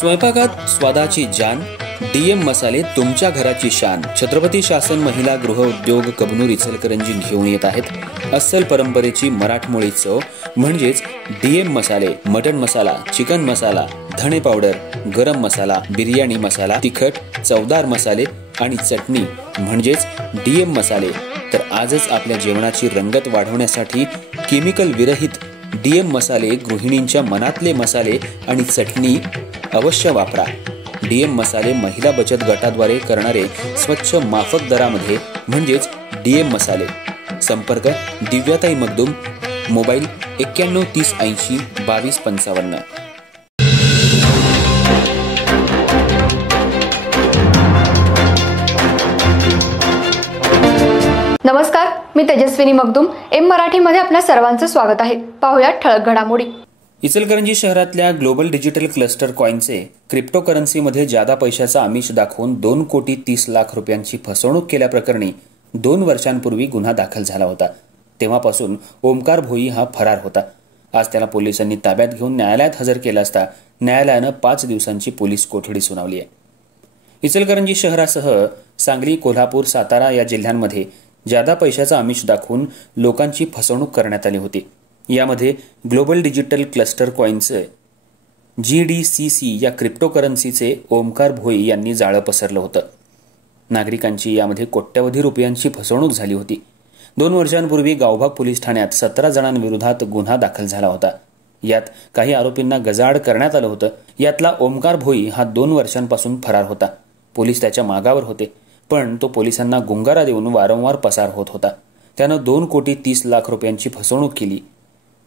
स्वयंपाकात स्वादाची जान, डीएम मसाले तुमच्या घराची शान. छत्रपती शासन महिला गृह उद्योग कबनूर इचलकरंजी घेऊन येत आहेत अस्सल परंपरेची मराठमोळी चव म्हणजेच डीएम मसाले. मटन मसाला, चिकन मसाला, धणे पावडर, गरम मसाला, बिर्याणी मसाला, तिखट चवदार मसाले आणि चटणी म्हणजेच डीएम मसाले. तर आजच आपल्या जेवणाची रंगत वाढवण्यासाठी केमिकल विरहित डीएम मसाले, गृहिणींच्या मनातले मसाले आणि चटणी अवश्य वापरा. डीएम मसाले महिला बचत गटाद्वारे करणारे स्वच्छ माफक दरामध्ये म्हणजेच डीएम मसाले. संपर्क दिव्याताई मगदूम, मोबाईल 91 30 80 22 55. नमस्कार, मी तेजस्विनी मगदूम. एम मराठीमध्ये आपल्या सर्वांचं स्वागत आहे. पाहूया ठळक घडामोडी. इचलकरंजी शहरातल्या ग्लोबल डिजिटल क्लस्टर कॉइनचे क्रिप्टोकरन्सीमध्ये जादा पैशाचा आमिष दाखवून 2 कोटी 30 लाख रुपयांची फसवणूक केल्याप्रकरणी 2 वर्षांपूर्वी गुन्हा दाखल झाला होता. तेव्हापासून ओमकार भोई हा फरार होता. आज त्याला पोलिसांनी ताब्यात घेऊन न्यायालयात हजर केला असता न्यायालयानं 5 दिवसांची पोलीस कोठडी सुनावली आहे. इचलकरंजी शहरासह सांगली, कोल्हापूर, सातारा या जिल्ह्यांमध्ये जादा पैशाचा आमिष दाखवून लोकांची फसवणूक करण्यात आली होती. यामध्ये ग्लोबल डिजिटल क्लस्टर कॉइनचे GDCC या क्रिप्टोकरन्सीचे ओमकार भोई यांनी जाळं पसरलं होतं. नागरिकांची यामध्ये कोट्यवधी रुपयांची फसवणूक झाली होती. 2 वर्षांपूर्वी गावभाग पोलीस ठाण्यात 17 जणांविरोधात गुन्हा दाखल झाला होता. यात काही आरोपींना गजाआड करण्यात आलं होतं. यातला ओमकार भोई हा 2 वर्षांपासून फरार होता. पोलीस त्याच्या मागावर होते, पण तो पोलिसांना गुंगारा देऊन वारंवार पसार होत होता. त्यानं 2 कोटी 30 लाख रुपयांची फसवणूक केली.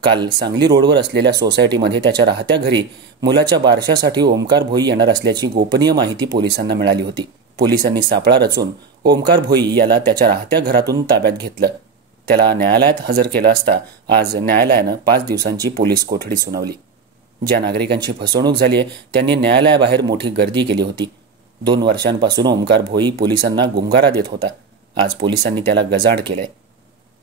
काल सांगली रोडवर असलेल्या सोसायटीमध्ये त्याच्या राहत्या घरी मुलाच्या बारशासाठी ओमकार भोई येणार असल्याची गोपनीय माहिती पोलिसांना मिळाली होती. पोलिसांनी सापळा रचून ओमकार भोई याला त्याच्या राहत्या घरातून ताब्यात घेतलं. त्याला न्यायालयात हजर केलं असता आज न्यायालयानं 5 दिवसांची पोलीस कोठडी सुनावली. ज्या नागरिकांची फसवणूक झाली आहे त्यांनी न्यायालयाबाहेर मोठी गर्दी केली होती. 2 वर्षांपासून ओमकार भोई पोलिसांना गुंगारा देत होता. आज पोलिसांनी त्याला गजाआड केलंय,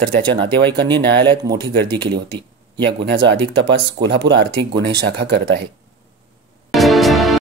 तर त्याच्या नातेवाईकांनी न्यायालयात मोठी गर्दी केली होती. या गुन्ह्याचा अधिक तपास कोल्हापूर आर्थिक गुन्हे शाखा करत आहे.